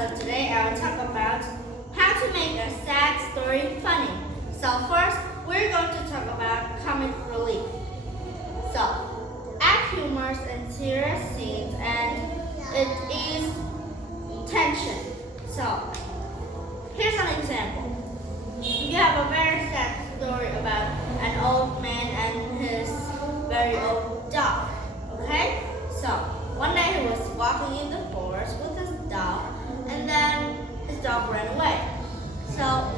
So today I will talk about how to make a sad story funny. So first, we're going to talk about comic relief. So, add humor and serious scenes and it is tension. So, here's an example. You have a very sad story about an old man and his very old dog. Okay? So, one day he was walking in the forest with his dog and then his dog ran away. So,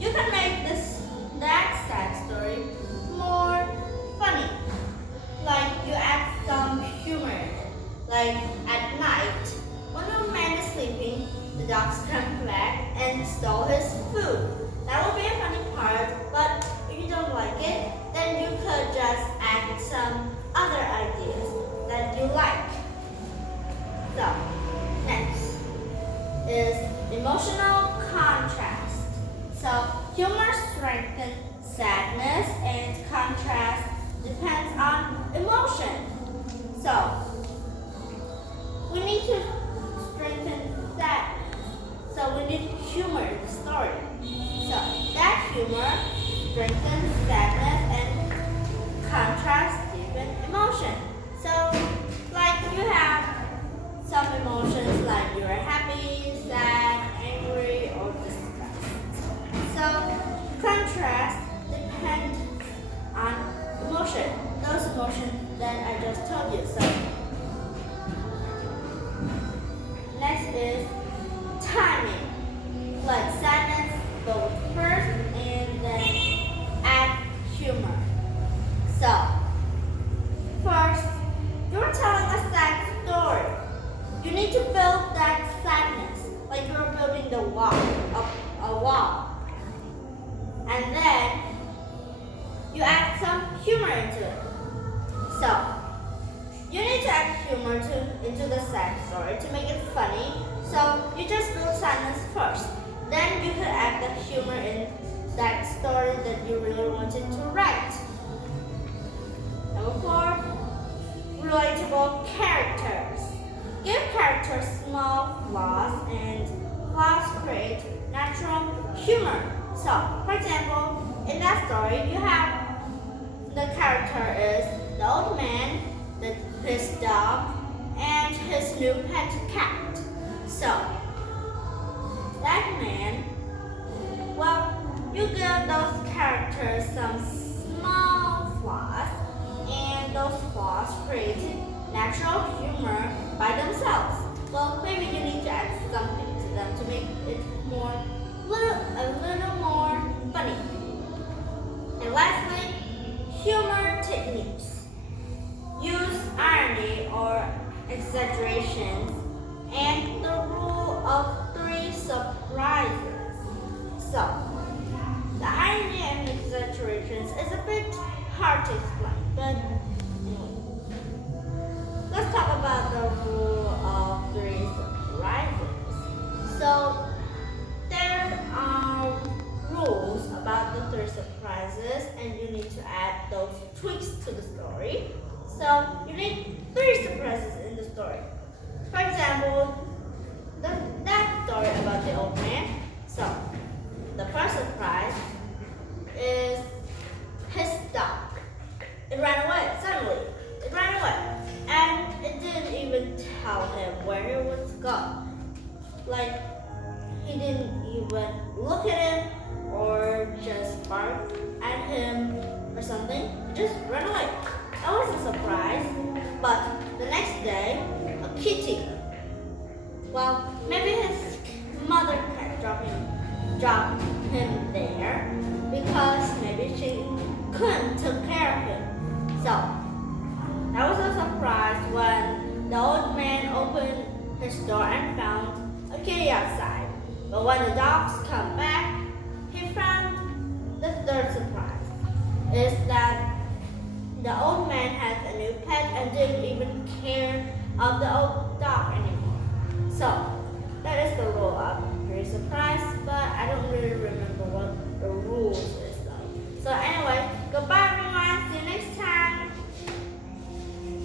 you can make that sad story more funny. Like you add some humor in it. Like at night, when the man is sleeping, the dogs come back and stole his food. That will be a funny part, but if you don't like it, then you could just add some other ideas that you like. So, next is emotional contrast. So, humor strengthens sadness and contrast depends on emotion. So, we need to strengthen sadness. So, we need humor in the story. So, that humor strengthens sadness and contrasts deepen emotion. So, like you have some emotions like you're happy, sad, angry, or disgusted. So, contrast depends on emotion. Those emotions that I just told you. So, next is timing. Like sadness go first and then add humor. So, first, you're telling a sad story. You need to build that sadness, like you're building the wall, a wall. And then you add some humor into it. So, you need to add humor into the sad story to make it funny. So, you just build sadness first. Then you could add the humor in that story that you really wanted to write. Number 4, relatable characters. Give characters small flaws and flaws create natural humor. So, for example, in that story, you have the character is the old man, his dog, and his new pet cat. So, that man, well, you give those characters some small flaws, and those flaws created natural humor by themselves. Well, maybe you need to add something to them to make it a little more funny. And lastly, humor techniques. Use irony or exaggerations and the rule of 3 surprises. So, the irony and exaggerations is a bit hard to explain, but anyway. Let's talk about the rule of 3 surprises. So, there are rules about the 3 surprises and you need to add those tweaks to the story. So, you need 3 surprises in the story. For example, that story about the old man. So, the first surprise is his dog. It ran away suddenly. It ran away. And it didn't even tell him where he was going. Like, he didn't even look at him or just bark at him or something. It just ran away. That was a surprise. But the next day, a kitty. Well, maybe his mother cat dropped him there because maybe she couldn't take care of him. So, that was a surprise when the old man opened his door and found a kitty outside. But when the dogs come back, he found the third surprise. Is that the old man has a new pet and didn't even care of the old dog anymore. So, that is the rule of 3 surprise.